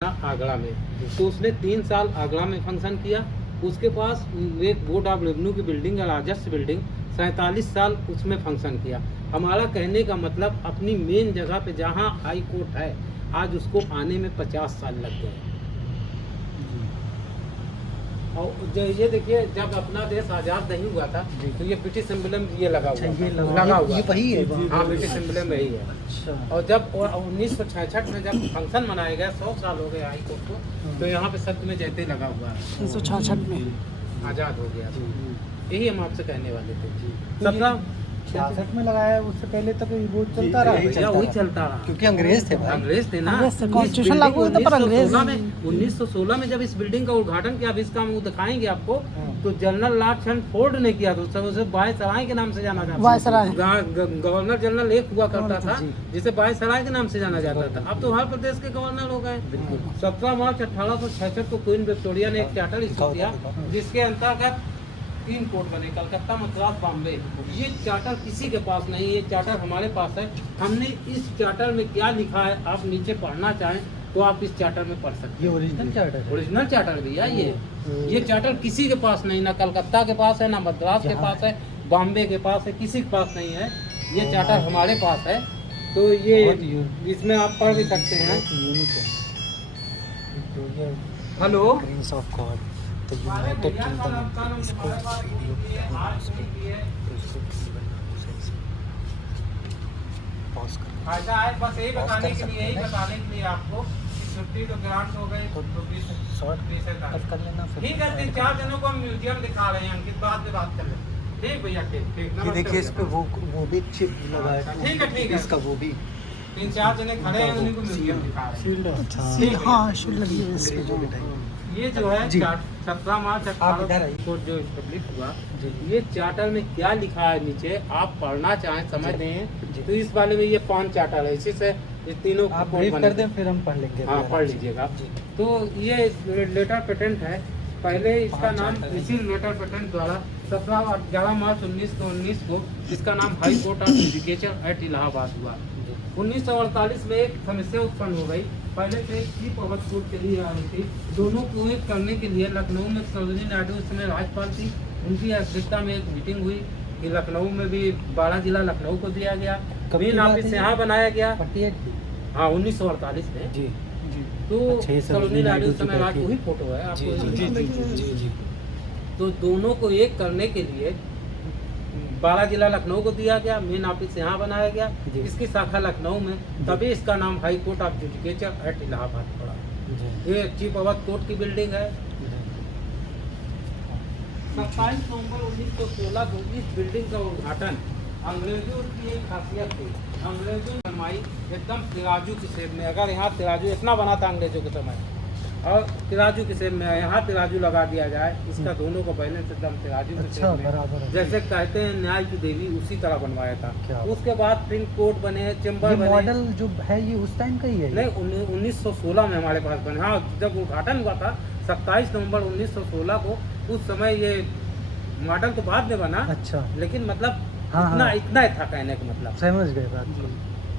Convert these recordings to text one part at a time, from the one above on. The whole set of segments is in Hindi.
आगरा में, तो उसने 3 साल आगरा में फंक्शन किया। उसके पास एक बोर्ड ऑफ रेवेन्यू की बिल्डिंग है, लार्जेस्ट बिल्डिंग, 47 साल उसमें फंक्शन किया। हमारा कहने का मतलब अपनी मेन जगह पे जहाँ हाई कोर्ट है, आज उसको आने में 50 साल लग गए। और ये देखिए, जब अपना देश आज़ाद नहीं हुआ था तो ये ब्रिटिश एम्बलम ये लगा हुआ, लगा हुआ ये वही है। हाँ, ब्रिटिश एम्बलम यही है। अच्छा। और जब 1966 में जब फंक्शन मनाया गया, 100 साल हो गए हाई कोर्ट को, तो यहाँ पे सत्य में जयते लगा हुआ है। 1966 में आज़ाद हो गया। यही हम आपसे कहने वाले थे। 66 में लगाया, उससे पहले तक वो चलता रहा। वही चलता रहा, क्योंकि अंग्रेज थे भाई। अंग्रेज थे ना। कॉन्स्टिट्यूशन लागू हुआ था, पर अंग्रेज 1916 में जब इस बिल्डिंग का उद्घाटन किया, अभी इसका हम दिखाएंगे आपको, तो जनरल लॉर्ड चैम्बर्स ने किया। तो सब उसे वायसराय के नाम से जाना जाता था। वायसराय गवर्नर जनरल एक हुआ करता था जिसे वायसराय के नाम से जाना जाता था। अब तो हर प्रदेश के गवर्नर हो गए। 17 मार्च 1866 को क्वीन विक्टोरिया ने एक चार्टर इशू किया, जिसके अंतर्गत 3 कोर्ट बने, कलकत्ता, मद्रास, बॉम्बे। ये चार्टर किसी के पास नहीं, ये चार्टर हमारे पास है। हमने इस चार्टर में क्या लिखा है, आप नीचे पढ़ना चाहें तो आप इस चार्टर में पढ़ सकते हैं। ये ओरिजिनल चार्टर है। ओरिजिनल चार्टर भैया ये चार्टर किसी के पास नहीं, ना कलकत्ता के पास है, ना मद्रास के पास है, बॉम्बे के पास है, किसी के पास नहीं है। ये चार्टर हमारे पास है। तो ये इसमें आप पढ़ भी सकते हैं। हेलो, The United Kingdom फायदा है बस यही बताने के लिए, आपको छुट्टी तो ग्रांट हो गई, तो 20 कर लेना। ठीक है, 3-4 जनों को हम म्यूजियम दिखा रहे हैं, अंकित बाद में बात कर लेंगे। ठीक भैया, ठीक। ये देखिए, इस पे वो भी चिप लगा है। ठीक है, इसका वो भी 3-4 जने खड़े हैं, उन्हीं को म्यूजियम दिखा रहे हैं। हाँ, शील्ड लगी है इसकी। ये जो है 17 मार्च 18 को जो स्टैब्लिश हुआ, ये चार्टर में क्या लिखा है नीचे आप पढ़ना चाहें, समझ दें तो इस वाले में ये 5 चार्टर है। इसी से ये तीनों आप ब्रीफ कर दें, फिर हम पढ़ लेंगे। हाँ, पढ़ लीजिएगा। तो ये लेटर पेटेंट है। पहले इसका नाम इसी लेटर पेटेंट द्वारा 11 मार्च 1919 को इसका नाम high court of education at Allahabad हुआ। 1948 में एक समस्या उत्पन्न हो गई। पहले से चीफ ऑफ कोर्ट चली आ रही थी। दोनों को एक करने के लिए लखनऊ में सरोजिनी नायडू उस समय राज्यपाल थी, उनकी अध्यक्षता में एक मीटिंग हुई कि लखनऊ में भी 12 जिला लखनऊ को दिया गया, मेन ऑफिस यहाँ बनाया गया। हाँ, 1948 में जी। तो सरोजिनी नायडू उस समय राज्य, वही फोटो है आपको। तो दोनों को एक करने के लिए 12 जिला लखनऊ को दिया गया, मेन ऑफिस यहाँ बनाया गया, इसकी शाखा लखनऊ में, तभी इसका नाम high court of judicature at Allahabad पड़ा। ये चीफ ऑफ कोर्ट की बिल्डिंग है। 27 नवंबर 1916 को इस बिल्डिंग का उद्घाटन अंग्रेजों की एक खासियत थी, अंग्रेजों ने बनवाई एकदम तिराजू की शेप में। अगर यहाँ तिराजू इतना बना था अंग्रेजों के समय, और तिराजू की शेप में यहाँ तिराजू लगा दिया जाए, इसका दोनों को बैलेंस एकदम तिराजू की शेप में, जैसे कहते हैं न्याय की देवी, उसी तरह बनवाया था। उसके बाद फिर कोर्ट बने, चेम्बर बने। मॉडल जो है ये उस टाइम का ही है? नहीं, 1916 में हमारे पास बने। हाँ, जब उद्घाटन हुआ था 27 नवंबर 1916 को, उस समय ये मॉडल तो बाद में बना। अच्छा। लेकिन मतलब इतना ही था, कहने का मतलब। समझ गए बात।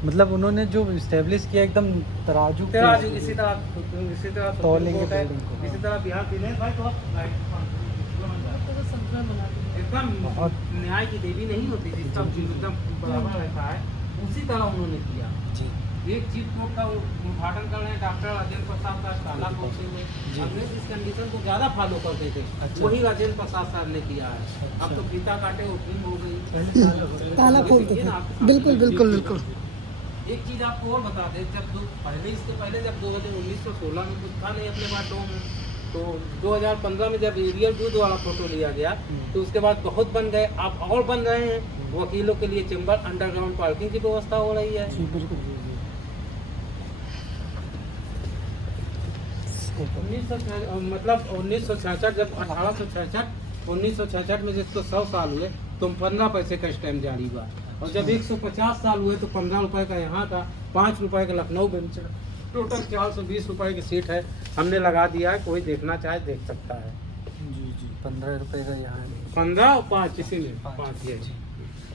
मतलब उन्होंने जो इस्टेब्लिश किया एकदम तराजू इसी तरह तौलेंगे इसी तरह बिहार दिनेश भाई तो एकदम न्याय की देवी नहीं होती, जिसका एकदम बराबर रहता है, उसी तरह उन्होंने किया। एक चीफ कोर्ट का उद्घाटन कर रहे हैं डॉक्टर राजेंद्र प्रसाद का काला कोर्ट से हुए। अंग्रेज इस कंडीशन को ज़्यादा फॉलो करते थे। वही राजेंद्र प्रसाद साहब ने किया है। अब तो फीता काटे ओपनिंग हो गई, काला खोलते थे। बिल्कुल बिल्कुल बिल्कुल। एक चीज़ आपको और बता दें, जब इसके पहले जब 1916 में कुछ था नहीं अपने बातों में, तो 2015 में जब एरियल दूध वाला फोटो लिया गया, तो उसके बाद बहुत बन गए, अब और बन रहे हैं। वकीलों के लिए चेम्बर, अंडरग्राउंड पार्किंग की व्यवस्था हो रही है। मतलब 1966 जब 1966 में जिसको 100 साल हुए तो 15 पैसे का स्टैम्प जारी हुआ, और जब 150 साल हुए तो 15 रुपए का यहाँ का, 5 रुपए का लखनऊ बेंच, टोटल 420 रुपए की सीट है। हमने लगा दिया है, कोई देखना चाहे देख सकता है। 15 रुपए का यहाँ 15 और 5 इसी में 5 ये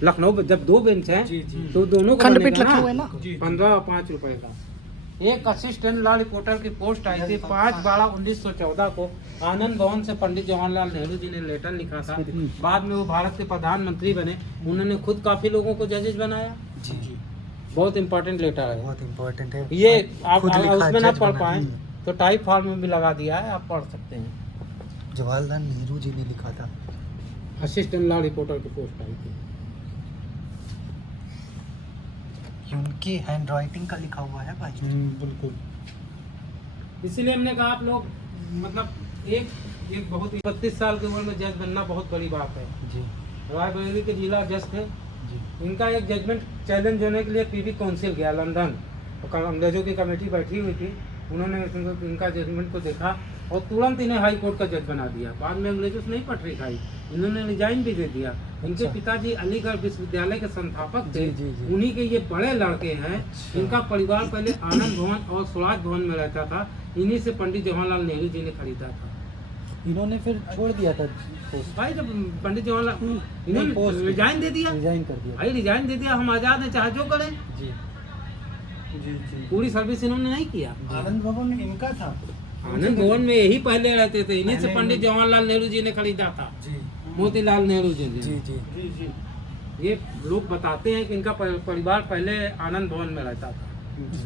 लखनऊ जब 2 बेंच हैं तो दोनों खंडपीठ लखनऊ है ना, 15 और 5 रुपए का। एक असिस्टेंट लॉ रिपोर्टर की पोस्ट आई थी 5/12/1914 को आनंद भवन से पंडित जवाहरलाल नेहरू जी ने लेटर लिखा था। बाद में वो भारत के प्रधानमंत्री बने, उन्होंने खुद काफी लोगों को जजेज बनाया। जी बहुत इंपॉर्टेंट लेटर है बहुत इम्पोर्टेंट है ये। आप खुद लिखा उसमें ना जज पढ़ बना। पाए तो टाइप फॉर्म में भी लगा दिया है, आप पढ़ सकते हैं। जवाहरलाल नेहरू जी ने लिखा था। असिस्टेंट लॉ रिपोर्टर की पोस्ट आई थी। उनकी हैंड राइटिंग का लिखा हुआ है भाई। बिल्कुल। इसीलिए हमने कहा आप लोग मतलब एक बहुत ही 32 साल की उम्र में जज बनना बहुत बड़ी बात है। जी रायबरेली के जिला जज थे। जी इनका एक जजमेंट चैलेंज होने के लिए पीवी काउंसिल गया लंदन, तो अंग्रेजों की कमेटी बैठी हुई थी। उन्होंने इनका जजमेंट को देखा और तुरंत इन्हें हाई कोर्ट का जज बना दिया। बाद में अंग्रेजों से नहीं पटरी खाई, इन्होंने रिजाइन भी दे दिया। इनके अच्छा। पिताजी अलीगढ़ विश्वविद्यालय के संस्थापक थे। जी, जी, जी। उन्हीं के ये बड़े लड़के हैं। अच्छा। इनका परिवार पहले आनंद भवन और स्वराज भवन में रहता था। इन्हीं से पंडित जवाहरलाल नेहरू जी ने खरीदा था। इन्होंने फिर छोड़ दिया था पोस्ट। भाई जब पंडित जवाहरलाल नहीं, इन्होंने पोस्ट रिजाइन दे दिया, रिजाइन कर दिया। भाई रिजाइन दे दिया, हम आजाद हैं, चाहे जो करें। जी जी जी पूरी सर्विस इन्होंने नहीं किया। आनंद भवन इनका था। आनंद भवन में यही पहले रहते थे, इन्हीं से पंडित जवाहरलाल नेहरू जी ने खरीदा था। जी मोतीलाल नेहरू जी ने। जी जी जी। ये लोग बताते हैं कि इनका परिवार पहले आनंद भवन में रहता था।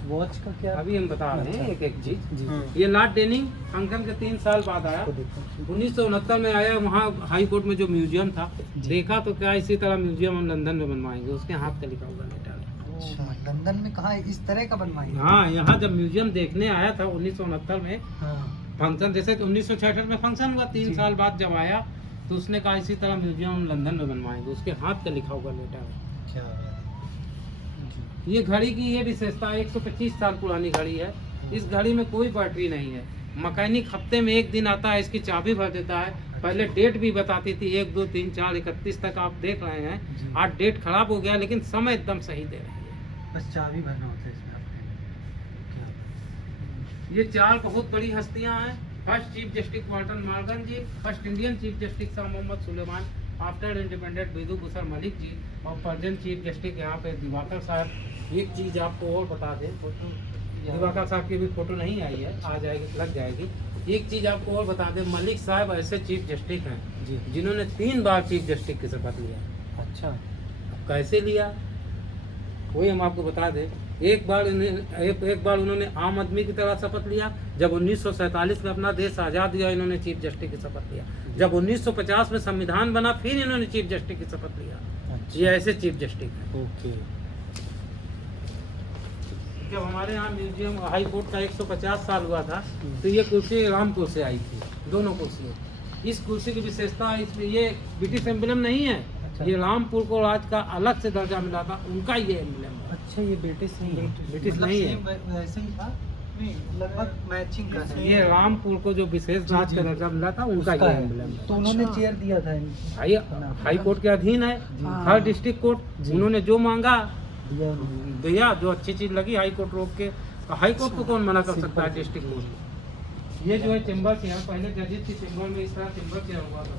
वॉच का क्या? अभी हम बता रहे हैं एक एक चीज। जी ये लॉर्ड डेनिंग फंक्शन के 3 साल बाद आया। को देखो। 1969 में आया। वहाँ हाई कोर्ट में जो म्यूजियम था जी। देखा तो क्या इसी तरह म्यूजियम हम लंदन में बनवाएंगे, उसके हाथ का लिखा हुआ लेटर है। अच्छा लंदन में कहाँ है? इस तरह का बनवाएंगे? हाँ, यहाँ जब म्यूजियम देखने आया था 1969 में हाँ फंक्शन, जैसे 1966 में फंक्शन हुआ, 3 जी। साल बाद जब आया तो उसने कहा इसी तरह म्यूजियम हम लंदन में बनवाएंगे, उसके हाथ का लिखा हुआ लेटर है। क्या बात है। ये घड़ी की ये विशेषता 125 साल पुरानी घड़ी है। इस घड़ी में कोई बैटरी नहीं है। मैकेनिक हफ्ते में 1 दिन आता है, इसकी चाबी भर देता है। पहले डेट भी बताती थी 1, 2, 3, 4, 31 तक आप देख रहे जी। हैं। आज डेट खराब हो गया लेकिन समय एकदम सही दे रही है। बस चाबी भरना होता है इसमें आपने। क्या? ये 4 बहुत बड़ी हस्तियां हैं। First chief justice Walter Morgan ji, first Indian chief justice Shah Mohammad Sulaiman, after independent Bidhu Bhushan Malik ji और प्रेजेंट चीफ जस्टिस यहाँ पे दिवाकर साहब। एक चीज़ आपको और बता दें, दिवाकर साहब की भी फोटो नहीं आई है, आ जाएगी, लग जाएगी। एक चीज़ आपको और बता दें, मलिक साहब ऐसे चीफ जस्टिस हैं जी जिन्होंने 3 बार चीफ जस्टिस की शपथ लिया। अच्छा अब कैसे लिया वही हम आपको बता दें। एक बार उन्होंने आम आदमी की तरह शपथ लिया जब 1947 में अपना देश आज़ाद हुआ, इन्होंने चीफ जस्टिस की शपथ लिया। जब 1950 में संविधान बना फिर इन्होंने चीफ जस्टिस की शपथ लिया। अच्छा। ये ऐसे चीफ जस्टिस हैं। ओके। जब हमारे यहाँ म्यूजियम हाई कोर्ट का 150 साल हुआ था तो ये कुर्सी रामपुर से आई थी, दोनों कुर्सियों। इस कुर्सी की विशेषता इसमें ये ब्रिटिश एम्बलम नहीं है। अच्छा। ये रामपुर को राज का अलग से दर्जा मिला था, उनका ये एम्बलम है। अच्छा ये ब्रिटिश नहीं है? ब्रिटिश मतलब नहीं है। सेम वैसे ही था? नहीं लगभग मैचिंग का है। ये रामपुर को जो विशेष जी, राज जी। का दर्जा मिला था उनका उसका ये है। एम्बलम है। तो उन्होंने अच्छा। चेयर दिया था हाई हाई कोर्ट के अधीन है। जी। हर डिस्ट्रिक्ट कोर्ट जी। उन्होंने जो मांगा दिया दिया, जो अच्छी चीज लगी हाई कोर्ट रोक के। तो हाई कोर्ट को कौन मना कर सकता है डिस्ट्रिक्ट कोर्ट। ये जो है चेम्बर चेयर, पहले जजेस की चेम्बर में इस तरह चेम्बर चेयर हुआ था।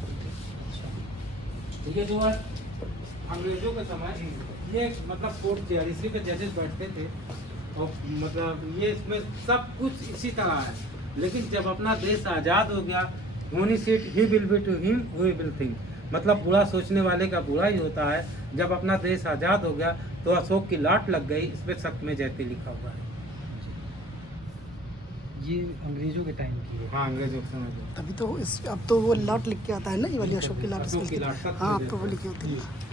ठीक है, जो है अंग्रेजों के समय ये मतलब कोर्ट चेयर, इसी पे जजेस बैठते थे और मतलब ये इसमें सब कुछ इसी तरह है। लेकिन जब अपना देश आज़ाद हो गया, होनी सीट ही will be to him we will think, मतलब बुरा सोचने वाले का बुरा ही होता है। जब अपना देश आज़ाद हो गया तो अशोक की लाट लग गई, इस पर सख्त में जयती लिखा हुआ है। ये अंग्रेजों के टाइम की है। हाँ, अंग्रेजों के समय में। तभी तो इस अब तो वो लाट लिख के आता है ना, ये वाली अशोक की लाट। अशोक की लाट, सख्त हाँ में अब तो वो लिखी होती है।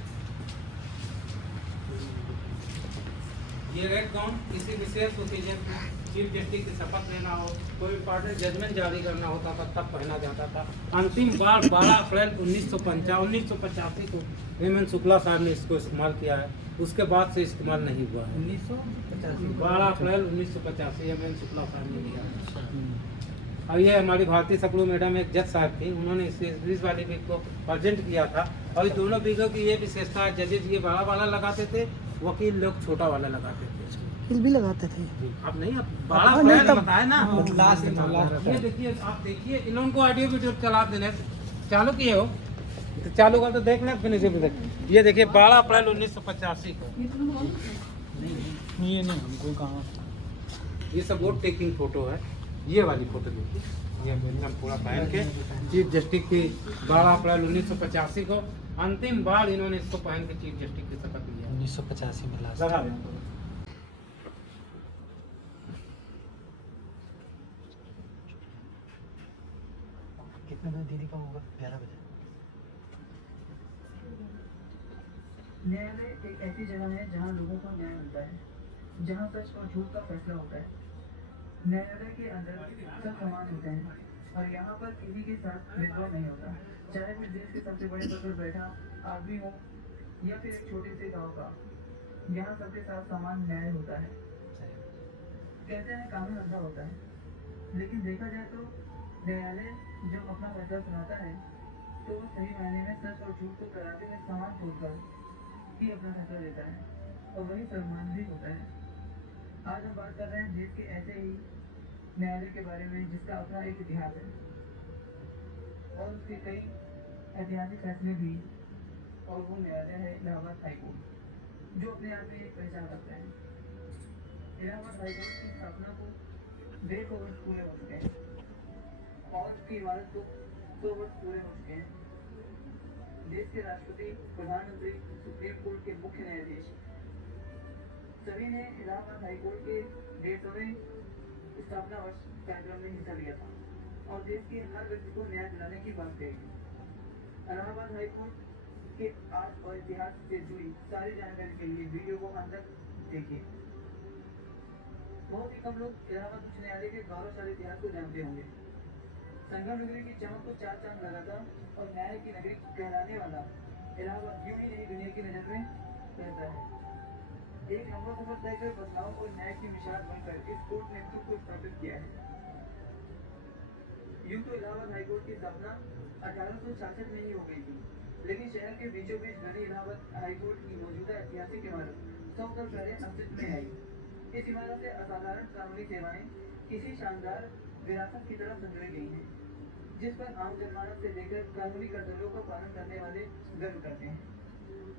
ये रेड गाउन किसी विशेष ओकेजन पे चीफ जस्टिस की शपथ लेना हो, कोई इम्पोर्टेंट जजमेंट जारी करना होता था तब पहना जाता था। अंतिम बार 12 अप्रैल 1985 को हेमंत शुक्ला साहब ने इसको इस्तेमाल किया है, उसके बाद से इस्तेमाल नहीं हुआ है। 1985 12 अप्रैल 1985 हेमंत शुक्ला साहब ने लिया है। और ये हमारी भारतीय सपरू मैडम एक जज साहब थी, उन्होंने इस वाली बिल को प्रेजेंट किया था। और ये दोनों बिलों की ये विशेषता है, जजेज ये बड़ा वाला लगाते थे, वकील लोग छोटा वाला लगाते थे। हिल भी लगाते थे। अब नहीं, अब 12 हाँ, नहीं, अप्रैल तब- बताया ना। लास्ट में ये देखिए, आप देखिए, इनको ऑडियो वीडियो चला देने चालू किए हो तो चालू कर तो देख लें, फिर इसे भी देख। ये देखिए 12 अप्रैल 1985 को नहीं ये नहीं हमको कहाँ ये सब वोट टेकिंग फोटो है। ये वाली फोटो देखिए, ये एकदम पूरा पहन के चीफ जस्टिस की 12 अप्रैल 1985 को अंतिम बार इन्होंने इसको पहन के चीफ जस्टिस की शपथ लिया। 1985 में लास्ट। लगा दें फोटो। कितने बजे दीदी का होगा? 11 बजे। न्यायालय एक ऐसी जगह है जहाँ लोगों को न्याय मिलता है, जहाँ सच और झूठ का फैसला होता है। न्यायालय के अंदर सब समान होते हैं और यहाँ पर किसी के साथ भेदभाव नहीं होता, चाहे वो देश के सबसे बड़े पद पर बैठा आदमी हो या फिर एक छोटे से गांव का। यहाँ सबके साथ समान न्याय होता है। कहते हैं कानून अंधा होता है, लेकिन देखा जाए तो न्यायालय जब अपना फैसला सुनाता है तो वो सही मायने में सच और झूठ को कराटे में समान तोड़कर ही अपना फैसला देता है और वही सम्मान भी होता है। आज हम बात कर रहे हैं देश के ऐसे ही न्यायालय के बारे में जिसका अपना एक इतिहास है और उसके कई ऐतिहासिक फैसले भी, और वो न्यायालय है इलाहाबाद हाई कोर्ट, जो अपने आप में एक पहचान रखता है। इलाहाबाद हाई कोर्ट की स्थापना को 150 वर्ष पूरे हो चुके हैं और उसकी इमारत को 100 वर्ष पूरे हो चुके हैं। देश के राष्ट्रपति, प्रधानमंत्री, सुप्रीम कोर्ट के मुख्य न्यायाधीश सभी ने इलाहाबाद हाई कोर्ट के 150वें स्थापना वर्ष कार्यक्रम में हिस्सा लिया था और देश के हर व्यक्ति को न्याय दिलाने की बात कही। इलाहाबाद हाई कोर्ट के आज और इतिहास से जुड़ी सारी जानकारी के लिए वीडियो को अंत तक देखिए। बहुत ही कम लोग इलाहाबाद उच्च न्यायालय के गौरवशाली इतिहास को जानते होंगे। संगम नगरी की चमक को 4 चांद लगाता और न्याय की नगरी कहलाने वाला इलाहाबाद यूं ही नहीं दुनिया की नजर में रहता है। एक लंबा सफर तय कर बदलाव और न्याय की मिसाल बनकर इस कोर्ट ने खुद को स्थापित किया है। यूं तो इलाहाबाद हाईकोर्ट की स्थापना 1866 में ही हो गई थी, लेकिन शहर के बीचों बीच बनी इलाहाबाद हाईकोर्ट की मौजूदा ऐतिहासिक इमारत 100 साल पहले अस्तित्व में आई। इस इमारत से असाधारण कानूनी सेवाएं किसी शानदार विरासत की तरफ संजोई गई हैं, जिस पर आम जनमानस से लेकर कानूनी कर्तव्यों का पालन करने वाले गर्व करते हैं।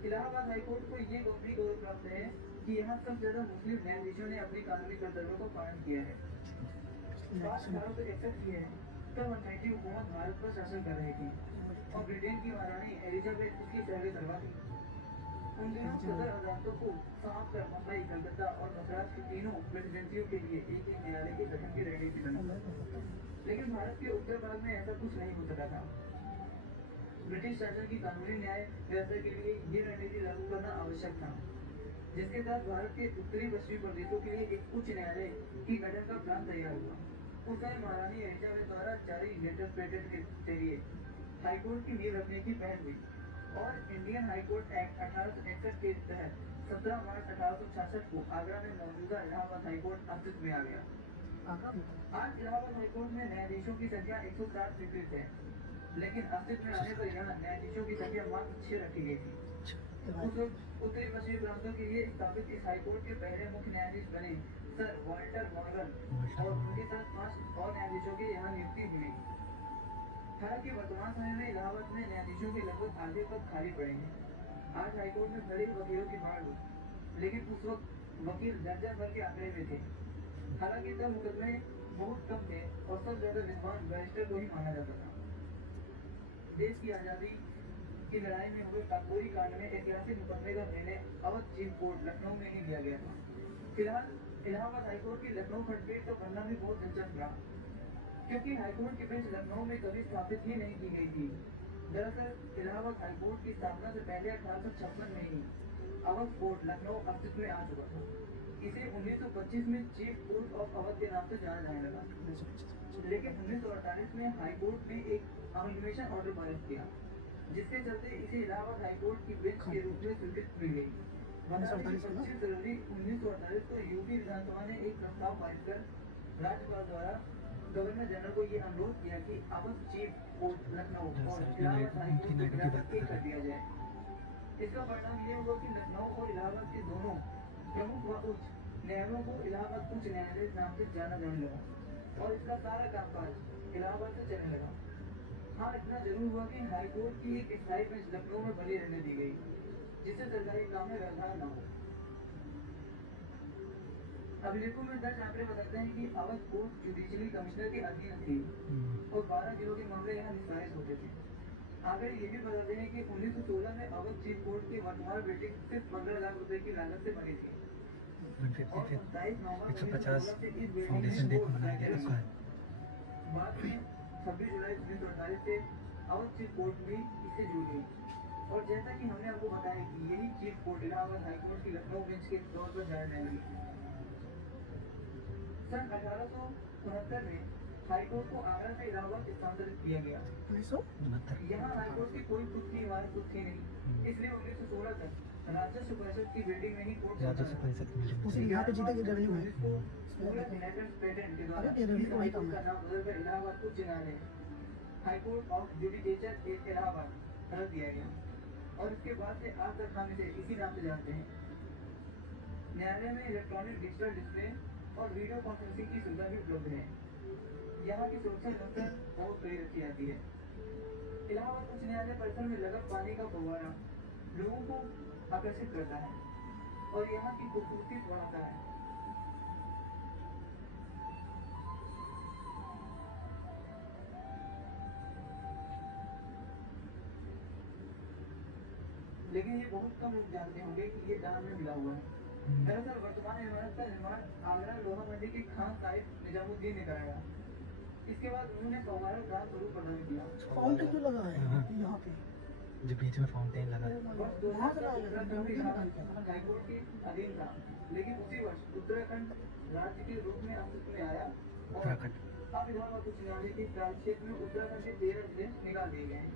इलाहाबाद हाईकोर्ट को ये भी गौरव प्राप्त है कि यहाँ सबसे ज्यादा मुस्लिम न्यायाधीशों ने अपनी कानूनी कर्तव्यों का पालन किया है। बात 1861 की है, तब अंग्रेजी हुकूमत भारत पर शासन कर रही थी और ब्रिटेन की महारानी एलिजाबेथ उसकी सहले सरवा थी। उन दिनों सदर अदालतों को समाप्त कर मुंबई, कलकत्ता और मद्रास की तीनों प्रेसिडेंसियों के लिए एक ही न्यायालय के गठन की रणनीति बनी। लेकिन भारत के उत्तर भाग में ऐसा कुछ नहीं हो सका था। ब्रिटिश शासन की कानूनी न्याय व्यवस्था के लिए ये रणनीति लागू करना आवश्यक था, जिसके साथ भारत के उत्तरी पश्चिमी प्रदेशों के लिए एक उच्च न्यायालय की गठन का प्लान तैयार हुआ। उस समय महारानी एलिजाबेथ द्वारा जारी लेटर पेटेंट के जरिए हाईकोर्ट की नींव रखने की पहल हुई और इंडियन हाईकोर्ट एक्ट 1861 के तहत 17 मार्च 1866 को आगरा में मौजूदा इलाहाबाद हाईकोर्ट अस्तित्व में आ गया। आज इलाहाबाद हाईकोर्ट में न्यायाधीशों की संख्या 160 स्वीकृत है, लेकिन अस्तित्व में आने पर यहाँ न्यायाधीशों की संख्या मात्र 6 रखी गई थी। उस वक्त उत्तरी पश्चिमी प्रांतों के लिए स्थापित इस हाईकोर्ट के पहले मुख्य न्यायाधीश बने सर वॉल्टर मॉर्गन और उनके साथ 5 और न्यायाधीशों की यहाँ नियुक्ति हुई। हालांकि वर्तमान समय में इलाहाबाद में न्यायाधीशों के लगभग आधे पद खाली पड़े हैं। आज हाईकोर्ट में खड़े वकीलों की भाड़ हुई, लेकिन उस वक्त वकील दर्जन भर के आंकड़े में थे। हालांकि तब मुकदमे बहुत कम थे और सब ज्यादा विद्वान बैरिस्टर को ही माना जाता था। देश की आजादी की लड़ाई में हुए काकोरी कांड में ऐतिहासिक मुकदमे का निर्णय अवध चीफ कोर्ट लखनऊ में ही लिया गया था। फिलहाल इलाहाबाद हाईकोर्ट की लखनऊ खंडपीठ का बनना भी बहुत दिलचस्प रहा, क्योंकि हाईकोर्ट की बेंच लखनऊ में कभी स्थापित ही नहीं की गई थी। दरअसल इलाहाबाद हाईकोर्ट की स्थापना से पहले 1856 में ही अवध कोर्ट लखनऊ अस्तित्व में आ चुका था। इसे 1925 में चीफ कोर्ट ऑफ अवध के नाम से जाना जाने लगा, लेकिन 1948 में हाईकोर्ट ने एक अमेंडमेंट ऑर्डर पारित किया, जिसके चलते इसे इलाहाबाद हाईकोर्ट की बेंच के रूप में स्वीकृति मिल गई। 25 फरवरी 1948 को यूपी विधानसभा ने एक प्रस्ताव पारित कर राज्यपाल द्वारा गवर्नर जनरल को ये अनुरोध किया कि अवध चीफ कोर्ट लखनऊ और इलाहाबाद हाईकोर्ट को मिलाकर एक कर दिया जाए। इसका परिणाम ये हुआ कि लखनऊ और इलाहाबाद के दोनों प्रमुख व उच्च न्यायालयों को इलाहाबाद उच्च न्यायालय नाम से जाना जाने लगा और इसका सारा कामकाज इलाहाबाद से चलने लगा। हाँ, इतना जरूर हुआ कि हाईकोर्ट की एक स्थायी बेंच लखनऊ में बनी रहने दी गई, जिससे सरकारी काम में व्यवधान न हो। अभिलेखों में दर्ज आंकड़े बताते हैं कि अवध कोर्ट जुडिशरी कमिश्नर के अधीन थी और 12 जिलों के मामले यहाँ निस्तारित होते थे। आंकड़े ये भी बताते हैं कि 1916 में अवध चीफ कोर्ट की वर्तमान बिल्डिंग सिर्फ 15 लाख रुपए की लागत से बनी थी। 150 150 फाउंडेशन डे को मनाया गया था। बाद में 26 जुलाई 1948 से अवध चीफ कोर्ट भी इससे जुड़ गई। और जैसा कि हमने आपको बताया कि यही चीफ कोर्ट इलाहाबाद हाईकोर्ट की लखनऊ बेंच के तौर पर जाना लगी। सन 1869 में हाईकोर्ट को आगरा से इलाहाबाद स्थानांतरित किया गया। 1969 यहाँ हाईकोर्ट की कोई खुद की इमारत तो थी नहीं, इसलिए 1916 तक राजस्व परिषद की बिल्डिंग में ही कोर्ट चलता राजस्व रहा। परिषद की बिल्डिंग उसी यहाँ पे जीता के रेवेन्यू है। जिसको पूरा यूनाइटेड पेटेंट के द्वारा अरे ये रेवेन्यू वही काम का है। नाम बदलकर इलाहाबाद उच्च न्यायालय हाईकोर्ट ऑफ जुडिशियल इलाहाबाद रख दिया गया और इसके बाद से आज तक हम इसे इसी नाम से जानते हैं। न्यायालय में इलेक्ट्रॉनिक डिजिटल डिस्प्ले और वीडियो कॉन्फ्रेंसिंग की सुविधा भी उपलब्ध है। यहाँ की सुरक्षा व्यवस्था बहुत कड़ी रखी जाती है। इलाहाबाद उच्च न्यायालय परिसर में लगा पानी का फव्वारा लोगों को आकर्षित करता है और यहाँ की खूबसूरती बढ़ाता है। लेकिन ये बहुत कम लोग जानते होंगे कि ये दान में मिला हुआ है। दरअसल वर्तमान इमारत का निर्माण आगरा लोहा मंडी के खान साहिब निजामुद्दीन ने कराया। इसके बाद उन्होंने फव्वारा दान स्वरूप प्रदान किया। फाउंटेन जो लगा है यहाँ पे, जो बीच में फाउंटेन लगा है। वर्ष वहाँ से लाया 2017 गया, में भी यहाँ इलाहाबाद पे लगाया। हाईकोर्ट के अधीन था, लेकिन उसी वर्ष उत्तराखंड राज्य के रूप में अस्तित्व में आया और उत्तराखंड अब इलाहाबाद उच्च न्यायालय के कार्यक्षेत्र में उत्तराखंड के 13 जिले निकाल दिए गए हैं।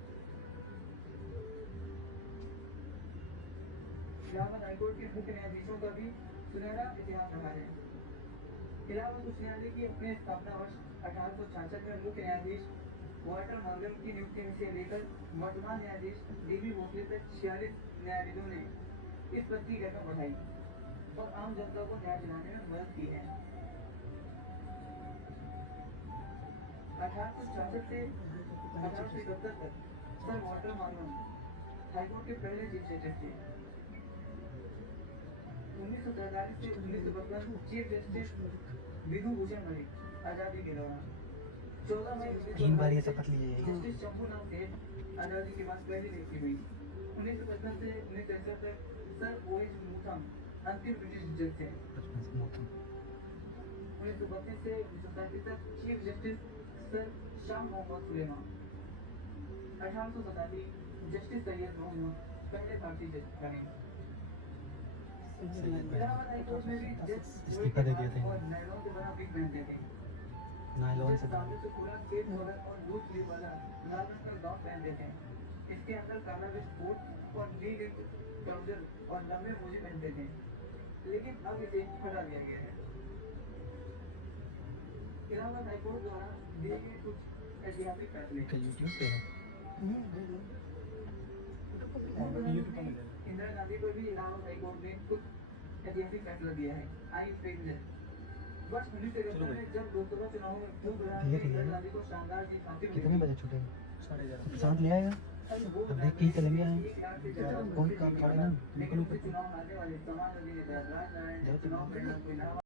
इलाहाबाद हाईकोर्ट के मुख्य न्यायाधीशों का भी सुनहरा इतिहास रहा है। इलाहाबाद उच्च न्यायालय की अपने स्थापना वर्ष 1866 में मुख्य न्यायाधीश वाटर मंगलम की नियुक्ति में से लेकर वर्तमान न्यायाधीश डीबी भोसले तक 46 न्यायाधीशों ने इस पद की गरिमा बढ़ाई और आम जनता को न्याय दिलाने में मदद की है। 1866 से 1871 तक सर वाटर मंगलम हाईकोर्ट के पहले चीफ जस्टिस थे। 1943 से 1952 चीफ जस्टिस विधु भूषण मलिक आजादी के दौरान। 14 मई 3 बार ये शपथ लिए। जस्टिस शंभूनाथ सेठ आजादी के बाद पहली नियुक्ति हुई। 1955 से 1963 तक सर ओएच मूथम अंतिम ब्रिटिश जज थे। 1932 से 1937 तक chief justice sir Shah Mohammad Suleman. 1887 justice Syed Mohammad पहले भारतीय जज बने। इलाहाबाद हाईकोर्ट में भी जज इस्तीफा दे दिए थे। और नायलॉन से बना विग पहनते थे। नायलॉन से सामने से पूरा केप कवर और लूज स्लीव वाला लाल रंग का गॉन पहनते थे। इसके अंदर काला वेस्ट कोट और नी लेग ट्राउजर और लंबे मोजे पहनते थे, लेकिन अब इसे हटा दिया गया है। इलाहाबाद हाईकोर्ट द्वारा दिए गए कुछ ऐतिहासिक फैसले। यूट्यूब पे है। इंदिरा गांधी को भी इलाहाबाद हाईकोर्ट ने कुछ ऐतिहासिक फैसला दिया है। आई फैसले वर्ष 1973 में जब लोकसभा चुनाव में पूर्व प्रधानमंत्री इंदिरा गांधी को शानदार जीत हासिल हुई। कितने बजे छूटेंगे? साथ ले आएगा। अब देख के ही चलेंगे हम। कोई काम करें ना। लेकिन चुनाव हारने वाले समाजवादी नेता राजनारायण चुनाव परिणाम को इलाहाबाद